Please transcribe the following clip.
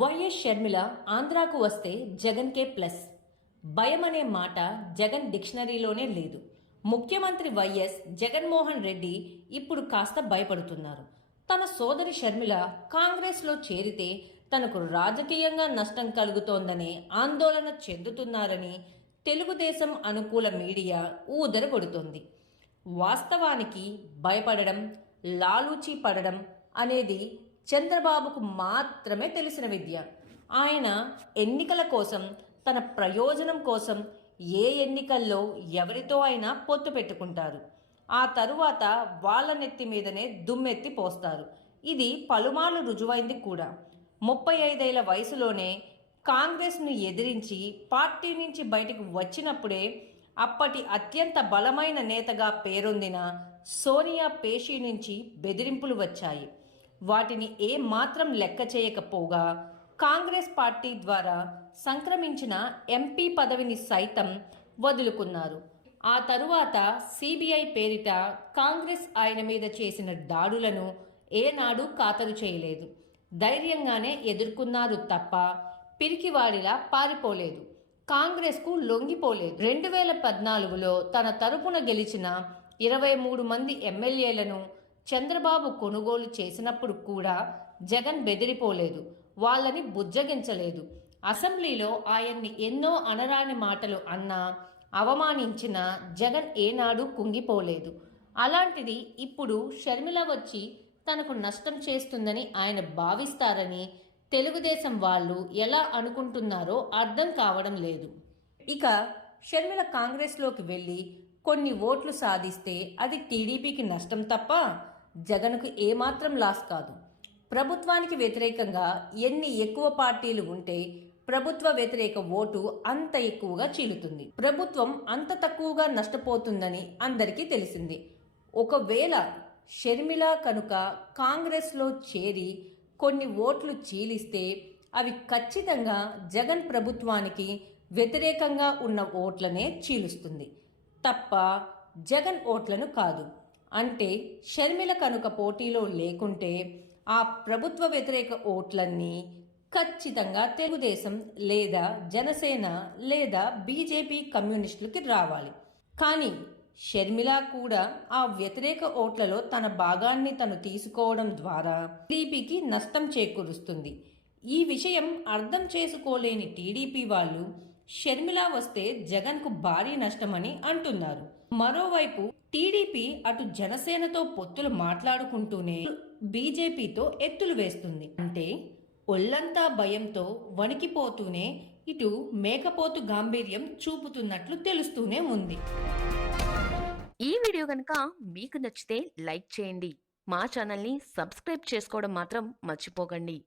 YS Sharmila ఆంధ్రాకు వస్తే జగన్కే plus భయం అనే మాట జగన్ డిక్షనరీలోనే లేదు ముఖ్యమంత్రి వైఎస్ జగన్మోహన్ రెడ్డి ఇప్పుడు కాస్త భయపడుతున్నారు తన సోదరి షర్మిల కాంగ్రెస్లో చేరితే తనకు రాజకీయంగా నష్టం కలుగుతోందని ఆందోళన చెందుతున్నారని తెలుగుదేశం అనుకూల మీడియా ఊదరగొడుతోంది వాస్తవానికి భయపడడం లాలూచి పడడం అనేది చంద్రబాబుకు మాత్రమే తెలిసిన విద్య ఆయన ఎన్నికల కోసం తన ప్రయోజనం కోసం ఏ ఎన్నికల్లో ఎవరితో అయినా పొత్తు పెట్టుకుంటారు ఆ తరువాత వాళ్ళ నెత్తి మీదనే దుమ్మెత్తి పోస్తారు ఇది పలుమార్లు రుజువైంది కూడా ముప్పై ఐదేళ్ల వయసులోనే కాంగ్రెస్ను ఎదిరించి పార్టీ నుంచి బయటకు వచ్చినప్పుడే అప్పటి అత్యంత బలమైన నేతగా పేరొందిన సోనియా పేషీ నుంచి బెదిరింపులు వచ్చాయి వాటిని ఏ మాత్రం లెక్క చేయకపోగా కాంగ్రెస్ పార్టీ ద్వారా సంక్రమించిన ఎంపీ పదవిని సైతం వదులుకున్నారు ఆ తరువాత సిబిఐ పేరిట కాంగ్రెస్ ఆయన మీద చేసిన దాడులను ఏనాడు ఖాతరు చేయలేదు ధైర్యంగానే ఎదుర్కొన్నారు తప్ప పిరికివాడిలా పారిపోలేదు కాంగ్రెస్కు లొంగిపోలేదు రెండు వేల పద్నాలుగులో తన తరపున గెలిచిన ఇరవై మూడు మంది ఎమ్మెల్యేలను చంద్రబాబు కొనుగోలు చేసినప్పుడు కూడా జగన్ బెదిరిపోలేదు వాళ్ళని బుజ్జగించలేదు అసెంబ్లీలో ఆయన్ని ఎన్నో అనరాని మాటలు అన్నా అవమానించిన జగన్ ఏనాడు కుంగిపోలేదు అలాంటిది ఇప్పుడు షర్మిల వచ్చి తనకు నష్టం చేస్తుందని ఆయన భావిస్తారని తెలుగుదేశం వాళ్ళు ఎలా అనుకుంటున్నారో అర్థం కావడం లేదు ఇక షర్మిల కాంగ్రెస్లోకి వెళ్ళి కొన్ని ఓట్లు సాధిస్తే అది టీడీపీకి నష్టం తప్ప జగన్కు ఏమాత్రం లాస్ కాదు ప్రభుత్వానికి వ్యతిరేకంగా ఎన్ని ఎక్కువ పార్టీలు ఉంటే ప్రభుత్వ వ్యతిరేక ఓటు అంత ఎక్కువగా చీలుతుంది ప్రభుత్వం అంత తక్కువగా నష్టపోతుందని అందరికీ తెలిసింది ఒకవేళ షర్మిల కనుక కాంగ్రెస్లో చేరి కొన్ని ఓట్లు చీలిస్తే అవి ఖచ్చితంగా జగన్ ప్రభుత్వానికి వ్యతిరేకంగా ఉన్న ఓట్లనే చీలుస్తుంది తప్ప జగన్ ఓట్లను కాదు అంటే షర్మిల కనుక పోటీలో లేకుంటే ఆ ప్రభుత్వ వ్యతిరేక ఓట్లన్నీ ఖచ్చితంగా తెలుగుదేశం లేదా జనసేన లేదా బీజేపీ కమ్యూనిస్టులకి రావాలి కానీ షర్మిల కూడా ఆ వ్యతిరేక ఓట్లలో తన భాగాన్ని తను తీసుకోవడం ద్వారా టీడీపీకి నష్టం చేకూరుస్తుంది ఈ విషయం అర్థం చేసుకోలేని టీడీపీ వాళ్ళు షర్మిల వస్తే జగన్కు భారీ నష్టమని అంటున్నారు మరోవైపు టీడీపీ అటు జనసేనతో పొత్తులు మాట్లాడుకుంటూనే బీజేపీతో ఎత్తులు వేస్తుంది అంటే ఒళ్ళంతా భయంతో వణికిపోతూనే ఇటు మేకపోతు గాంభీర్యం చూపుతున్నట్లు తెలుస్తూనే ఉంది ఈ వీడియో కనుక మీకు నచ్చితే లైక్ చేయండి మా ఛానల్ని సబ్స్క్రైబ్ చేసుకోవడం మాత్రం మర్చిపోకండి